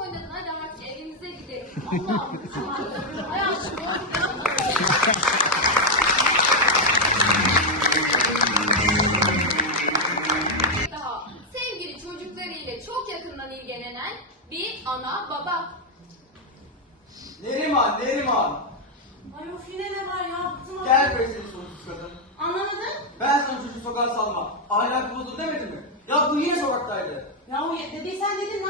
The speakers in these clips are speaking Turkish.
oynadın hadi artık evimize gidelim. Allah'ım. Allah'ım. Ay aşkım. Daha sevgili çocuklarıyla çok yakından ilgilenen bir ana baba. Neriman, Neriman. Ay of yine ne var ya? Bıktım artık. Gel be seni soğuksuz kadın. Anlamadın? Ben sana çocuğu sokağa salma. Ahlak bozuldu demedim mi? Ya bu yine sokaktaydı. Ya o dediysen dedin ne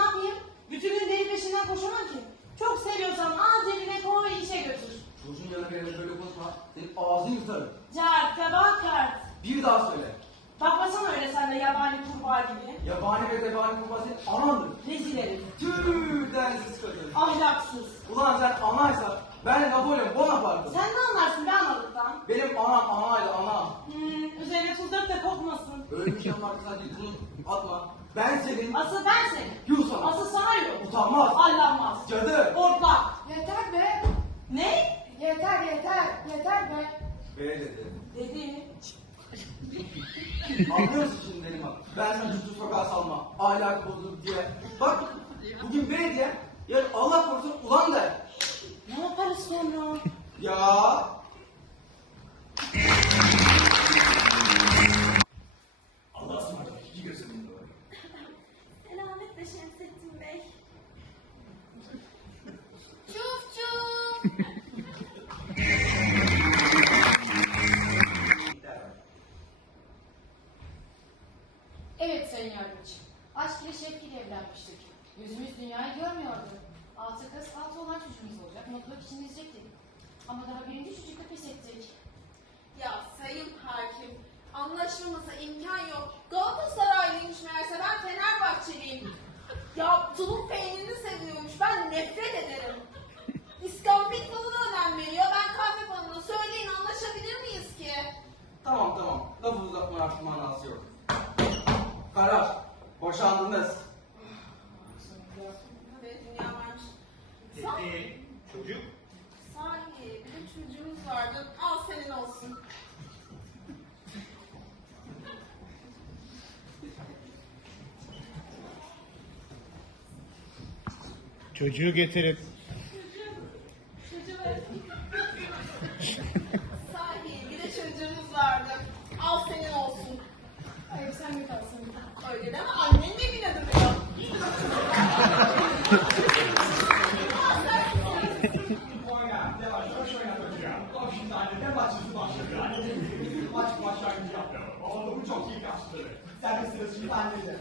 Gelene böyle konuşma. Senin ağzını yırtarım. Cart, kabak kart. Bir daha söyle. Bakmasana öyle sen de yabani kurbağa gibi. Yabani ve zebani kurban senin anandır. Rezil herif. Tüh densiz kadın. Ahlaksız. Ulan sen anaysan ben Napolyon Bonaparte. Sen ne anlarsın be anladıktan? Benim anam anaydı anam. Hmm, üzerine tuz dök de kokmasın. Şey var ki sadece bunu atma. Ben senin Asıl ben senin. yuh sana. Asıl sana yok. Utanmaz. Allanmaz. Cadı. Ortak. Yeter? Yeter be. Be dedi. Dedi. Anlıyor musun şimdi Neriman? Ben sana çocuğu sokağa salma. Ahlakı bozuldu diye. Bak bugün be diye. Yarın Allah korusun ulan der. Evlenmiştik. Yüzümüz dünyayı görmüyordu. Altı kız, altı olan çocuğumuz olacak. Mutluluk için izleyecektik. Ama daha birinci çocukla pes ettik. Ya sayın hakim, anlaşılmasa imkan yok. Galatasaraylıymış meğerse ben Fenerbahçeliyim. Ya tulum peynirini seviyormuş, ben nefret ederim. İskambil falına önem veriyor, ben kahve falına. Söyleyin anlaşabilir miyiz ki? Tamam tamam. Lafı uzatma artık manası yok. Karar. Boşandınız. Evet, dünya varmış. Ee, çocuk? Sahi, bir de çocuğumuz vardı. Al senin olsun. Çocuğu getirin. Sahi, bir de çocuğumuz vardı. Al senin olsun. Hayır sen mi kalsın? Öyle deme. Oyna. Yavaş yavaş şimdi anneden başlangıcı yapıyor. Oğlum bu çok iyi karşıladı. Sen de sırası şimdi annede.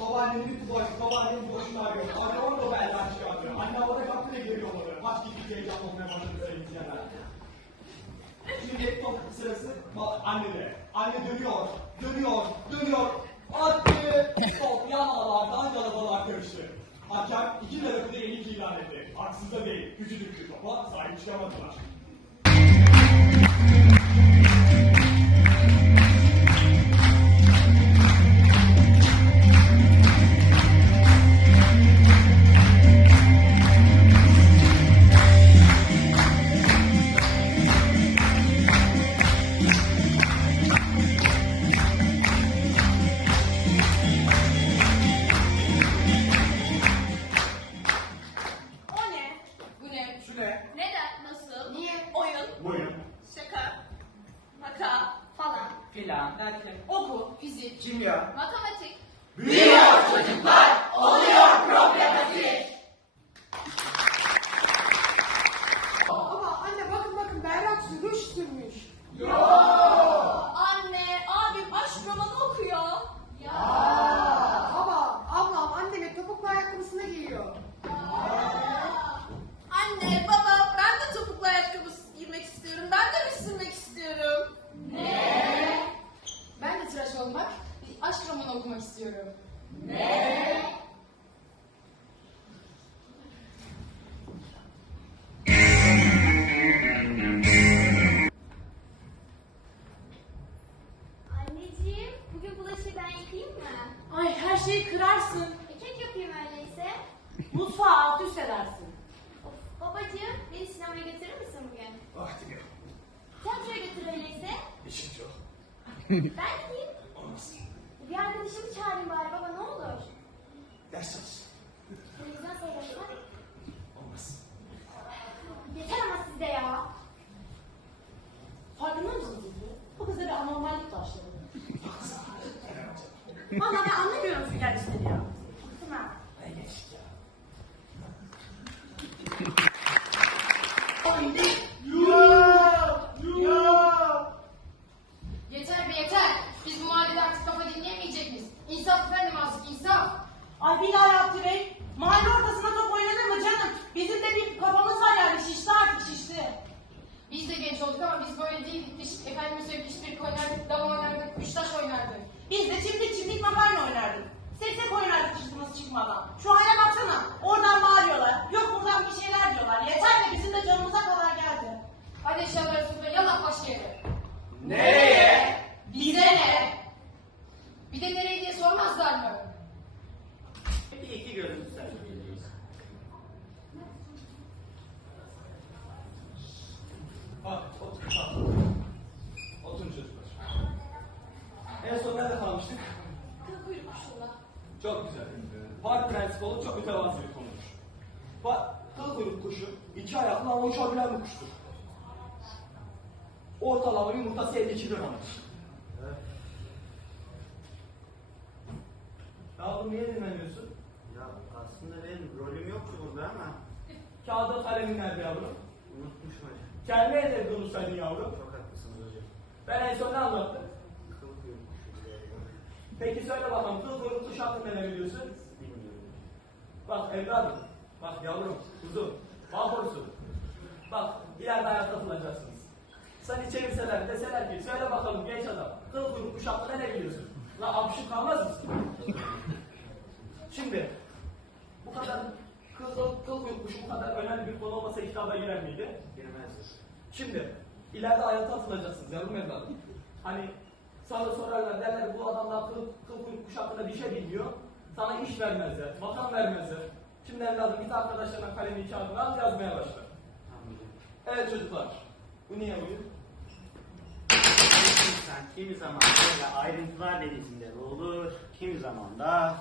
Babaannenin bulaşı, babaannenin bulaşını arıyor. Onu da belden çıkardı. Anne havada kaptı da geri yolladı. Maç gittikçe heyecanlı olmaya başladı sayın izleyenler. Şimdi top sırası annede. Anne dönüyor, dönüyor, dönüyor. Attı. Top yan ağlardan kalabalığa karıştı. Hakem iki tarafı da ilan etti. Haksız da değil. Gücü düştü topa. Sahip çıkamadılar. Derken. Oku, fizik, Kimya. Matematik. Ama Vakti gel. Tiyatroya götür öyleyse. İşim yok. ben gideyim. Olmaz. Bir arkadaşımı çağırayım bari baba ne olur. Ders çalış. Televizyon seyretsen. Olmaz. Yeter ama sizde ya. Farkında mısınız? Bu kızda bir anormallik başladı. Valla ben anlamadım. Seksek oynardık çıktığımız çıkmadan. Şu hale baksana. Oradan bağırıyorlar. Yok buradan bir şeyler diyorlar. Yeter de bizim de canımıza kadar geldi. Hadi eşyaları tutun, yallah başka yere. Nereye? Bize ne? Bir de nereye diye sormazlar mı? Bir iki görüntü sergileyeceğiz. Bak, otur, bak. Oturun çocuklar. En son nerede kalmıştık? Çok güzel. Park prensibi olup çok mütevazı bir konumuş. Bak, kıl kuyruk kuşu iki ayaklı ama uçabilen bir kuştur. Ortalama yumurtası 52 gramdır. Yavrum niye dinlemiyorsun? Ya aslında benim rolüm yoktu burada ama Kağıda kalemin nerede yavrum? unutmuşum hocam. Kendine evde durursaydın yavrum. Çok haklısınız hocam. Ben en son ne anlattım? Kıl kuyruk kuşu diye Peki söyle bakalım kıl kuyruk kuş hakkında ne biliyorsun? Bak evladım, bak yavrum, kuzum, bal. Bak ileride hayatta atılacaksınız. Seni çevirseler deseler ki söyle bakalım genç adam, kıl kuyruk kuş hakkında ne biliyorsun? La apışık kalmaz mısın? Şimdi bu kadar kıl, kıl kuyruk kuşu bu kadar önemli bir konu olmasa kitaba girer miydi? Girmezdir. Şimdi ileride hayata atılacaksınız yavrum evladım. Hani sana sorarlar derler bu adamlar kıl, kıl kuyruk kuş hakkında bir şey bilmiyor. Sana iş vermezler, vatan vermezler. Şimdi evladım git arkadaşlarına kalemi kağıdına al yazmaya başla. Evet çocuklar. Bu niye oyun? Sen kimi zaman böyle ayrıntılar denizinde olur, kimi zaman da...